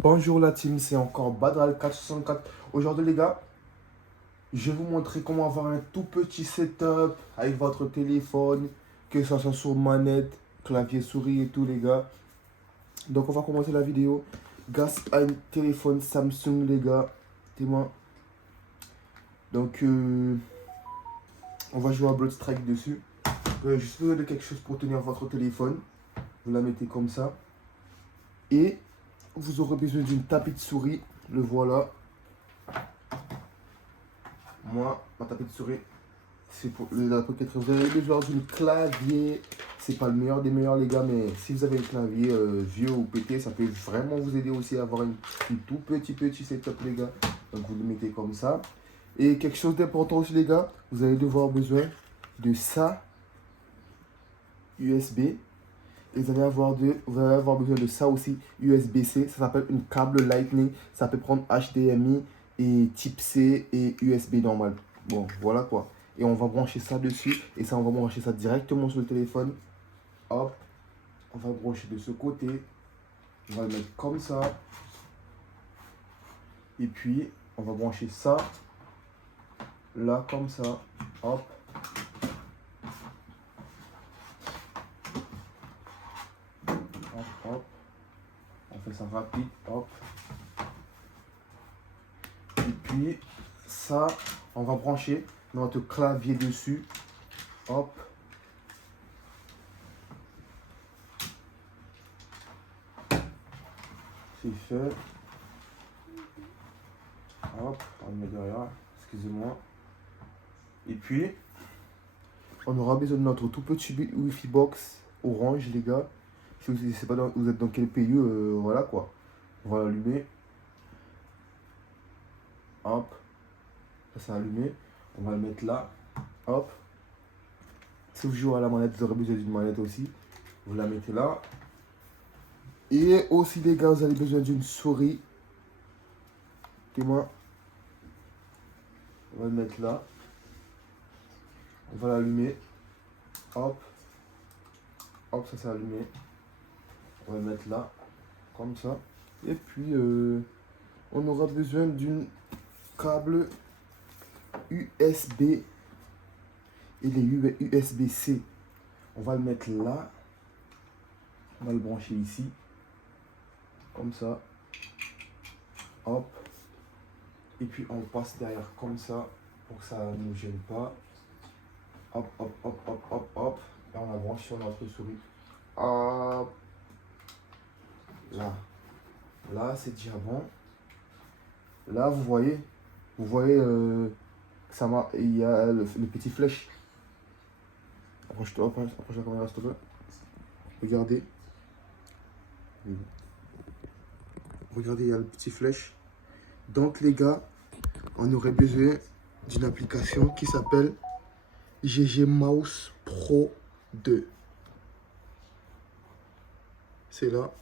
Bonjour la team, c'est encore Badral 464. Aujourd'hui les gars, je vais vous montrer comment avoir un tout petit setup avec votre téléphone, que ce soit sur manette, clavier, souris et tout les gars. Donc on va commencer la vidéo grâce à un téléphone Samsung les gars. Témoin. Donc on va jouer à Blood Strike dessus. Juste besoin de quelque chose pour tenir votre téléphone. Vous la mettez comme ça. Et vous aurez besoin d'une tapis de souris. Le voilà. Moi, ma tapis de souris, c'est pour la Pocket. Vous avez besoin d'un clavier. C'est pas le meilleur des meilleurs, les gars, mais si vous avez un clavier vieux ou pété, ça peut vraiment vous aider aussi à avoir une tout petit setup, les gars. Donc, vous le mettez comme ça. Et quelque chose d'important aussi, les gars, vous allez devoir besoin de ça, USB. Et vous allez avoir besoin de ça aussi, USB-C. Ça s'appelle une câble Lightning. Ça peut prendre HDMI et type C et USB normal. Bon, voilà quoi. Et on va brancher ça dessus. Et ça, on va brancher ça directement sur le téléphone. Hop. On va le brancher de ce côté. On va le mettre comme ça. Et puis, on va brancher ça. Là, comme ça. Hop. Hop, hop. On fait ça rapide. Hop. Et puis, ça, on va brancher notre clavier dessus. Hop. C'est fait. Hop, on le met derrière. Excusez-moi. Et puis, on aura besoin de notre tout petit Wi-Fi box orange, les gars. Je ne sais pas vous êtes dans quel pays, voilà quoi. On va l'allumer. Hop. Ça, c'est allumé. On va le mettre là. Hop. Si vous jouez à la manette, vous aurez besoin d'une manette aussi. Vous la mettez là. Et aussi, les gars, vous avez besoin d'une souris. Témoin. On va le mettre là. On va l'allumer. Hop. Hop, ça c'est allumé. On va le mettre là. Comme ça. Et puis, on aura besoin d'une câble USB et les USB-C. On va le mettre là. On va le brancher ici. Comme ça. Hop. Et puis on passe derrière comme ça pour que ça ne nous gêne pas. Hop, hop, hop, hop, hop, hop. Là on la branche sur notre souris. Hop. Là. Là c'est déjà bon. Là vous voyez ça il y a le petit flèche. Approche-toi, approche la caméra s'il te plaît. Regardez. Regardez, il y a le petit flèche. Donc les gars, on aurait besoin d'une application qui s'appelle GG Mouse Pro 2. C'est là,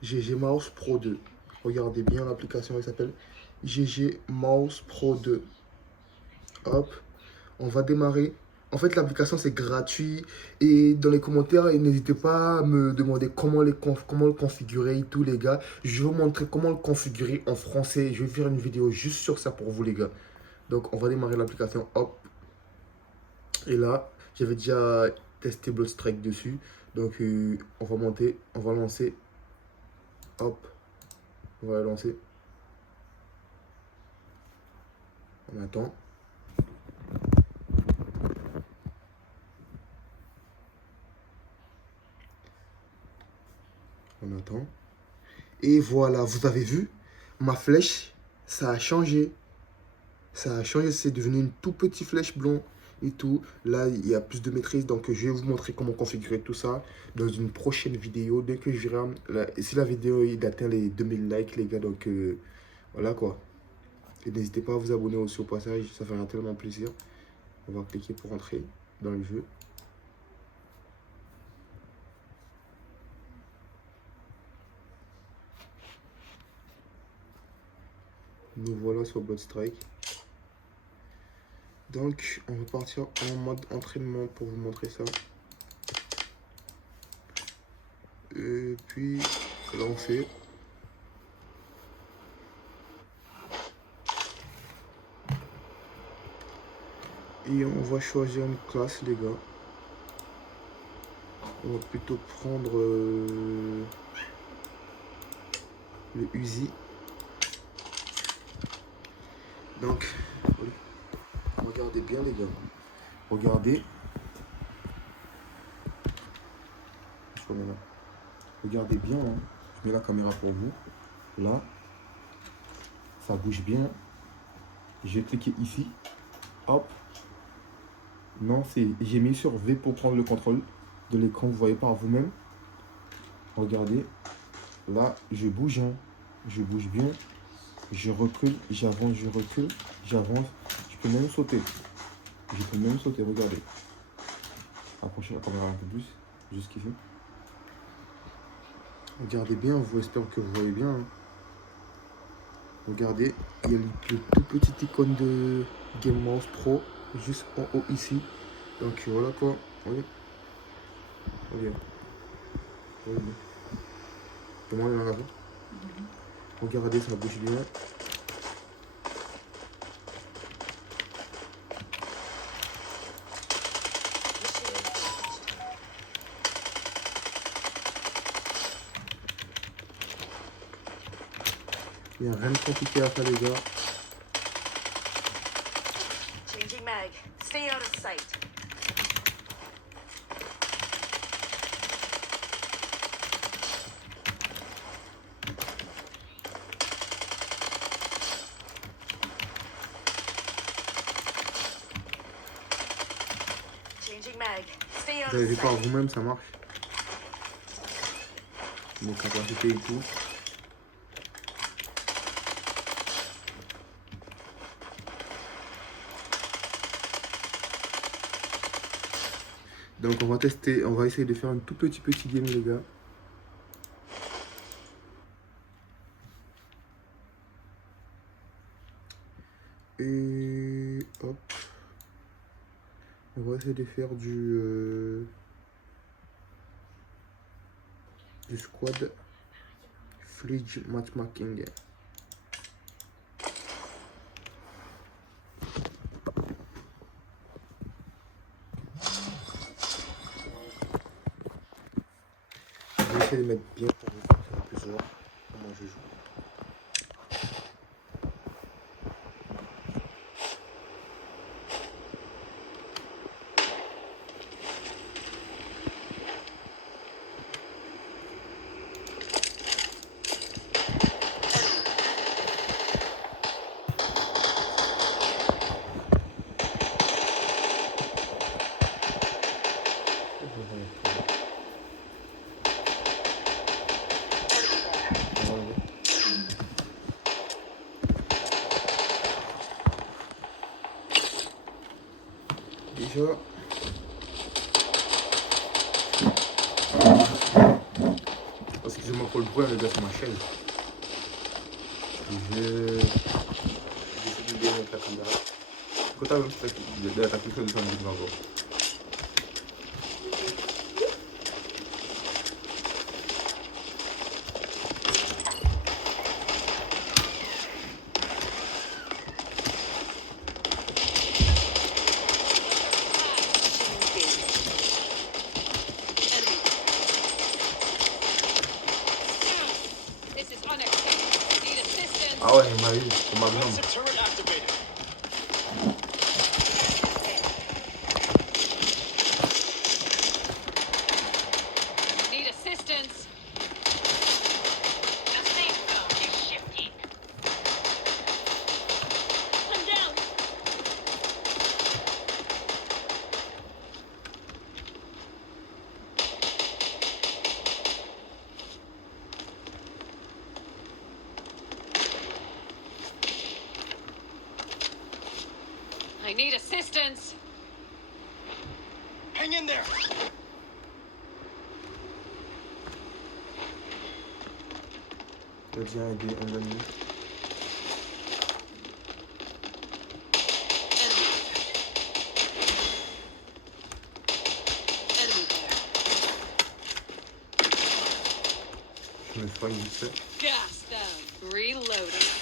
GG Mouse Pro 2. Regardez bien l'application, elle s'appelle GG Mouse Pro 2. Hop, on va démarrer. En fait, l'application, c'est gratuit. Et dans les commentaires, n'hésitez pas à me demander comment le configurer et tout, les gars. Je vais vous montrer comment le configurer en français. Je vais faire une vidéo juste sur ça pour vous, les gars. Donc, on va démarrer l'application. Hop. Et là, j'avais déjà testé Blood Strike dessus. Donc, on va monter, on va lancer. Hop. On va la lancer. On attend. On attend. Et voilà, vous avez vu, ma flèche, ça a changé. Ça a changé, c'est devenu une tout petite flèche blonde et tout. Là, il y a plus de maîtrise, donc je vais vous montrer comment configurer tout ça dans une prochaine vidéo. Dès que je verrai, si la vidéo il atteint les 2000 likes, les gars, donc voilà quoi. Et n'hésitez pas à vous abonner aussi au passage, ça fera tellement plaisir. On va cliquer pour entrer dans le jeu. Nous voilà sur Blood Strike. Donc, on va partir en mode entraînement pour vous montrer ça. Et puis, lancer. Et on va choisir une classe, les gars. On va plutôt prendre le Uzi. Donc, regardez bien, les gars. Regardez. Regardez bien, hein. Je mets la caméra pour vous. Là, ça bouge bien. J'ai cliqué ici. Hop. Non, j'ai mis sur V pour prendre le contrôle de l'écran. Vous voyez par vous-même. Regardez. Là, je bouge, hein. Je bouge bien. Je recule, j'avance, je recule, j'avance. Je peux même sauter. Je peux même sauter, regardez. Approchez la caméra un peu plus. Jusqu'ici. Regardez bien, j'espère que vous voyez bien. Hein. Regardez, il y a le tout petit icône de Game Mouse Pro juste en haut ici. Donc voilà quoi. Voyez. Comment on a regardez, ça bouge bien. Il n'y a rien de compliqué à faire, les gars. Changing mag. Stay out of sight. Changing mag. Stay out Vous avez of vu par sight. vous-même, ça marche. Les capacités et tout. Donc on va tester, on va essayer de faire un tout petit game, les gars. Et hop. On va essayer de faire du squad fridge matchmaking. Je vais essayer de mettre bien pour vous faire plus voir comment je joue. Déjà, excusez-moi pour le bruit, les gars, c'est ma chaîne. Je vais essayer de bien mettre la caméra. Quand t'as même ça, t'as quelque chose de ça me dit encore. Ah ouais, il m'a eu, c'est Magnum. Need assistance. The safe zone is shifting. I'm down. I need assistance. Hang in there. Je viens aider un ami. Je me soigne vite fait. Gas them. Reloading.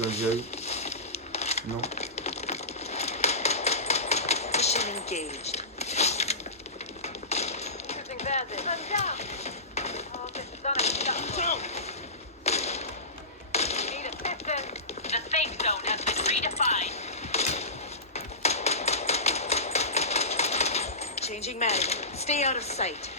Là, j'y aille. Non. Mission engaged. Using bandit. I'm down. Oh, this is unacceptable. Need assistance. The safe zone has been redefined. Changing mag. Stay out of sight.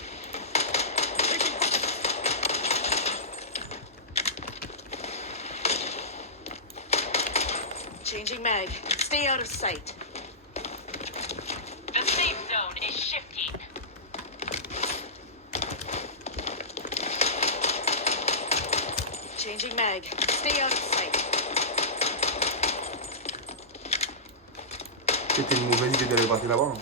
Changing mag. Stay out of sight. The safe zone is shifting. Changing mag. Stay out of sight. C'était une mauvaise idée d'aller partir là-bas. Hein.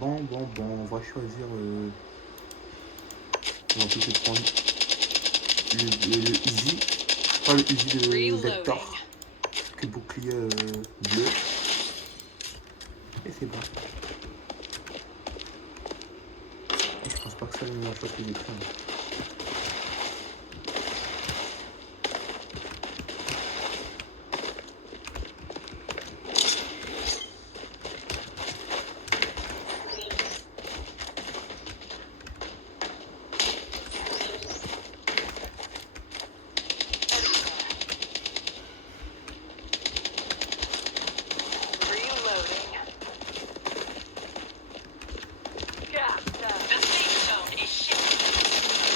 Bon, on va choisir. On va peut-être prendre le Easy. Pas le Easy de Vector. Que bouclier bleu. Et c'est bon. Et je pense pas que c'est la meilleure chose que j'ai pris. Hein. Reloading. Gas down. The safe zone is shifting.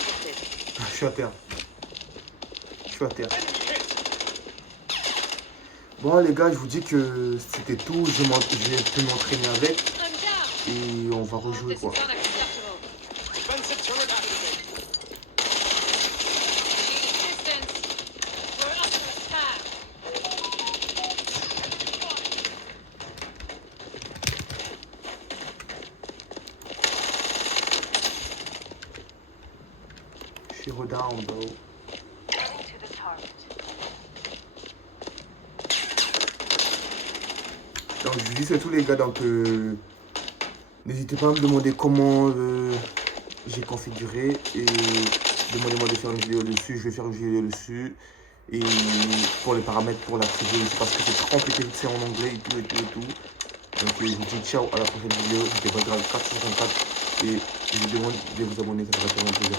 Detected. Je suis à terre. Je suis à terre. Bon les gars, je vous dis que c'était tout. J'ai pu m'entraîner avec I'm down. et on va Oh, rejouer this quoi. is unacceptable. Defensive turret activated. Need assistance. We're under attack. Je suis redown bro. Heading to the target. Donc je vous dis c'est tout les gars, donc n'hésitez pas à me demander comment j'ai configuré et demandez-moi de faire une vidéo dessus, je vais faire une vidéo dessus. Et pour les paramètres pour l'activer aussi parce que c'est très compliqué vu que c'est en anglais et tout. Donc je vous dis ciao à la prochaine vidéo, c'était pas grave 454 et je vous demande de vous abonner, ça ferait vraiment plaisir.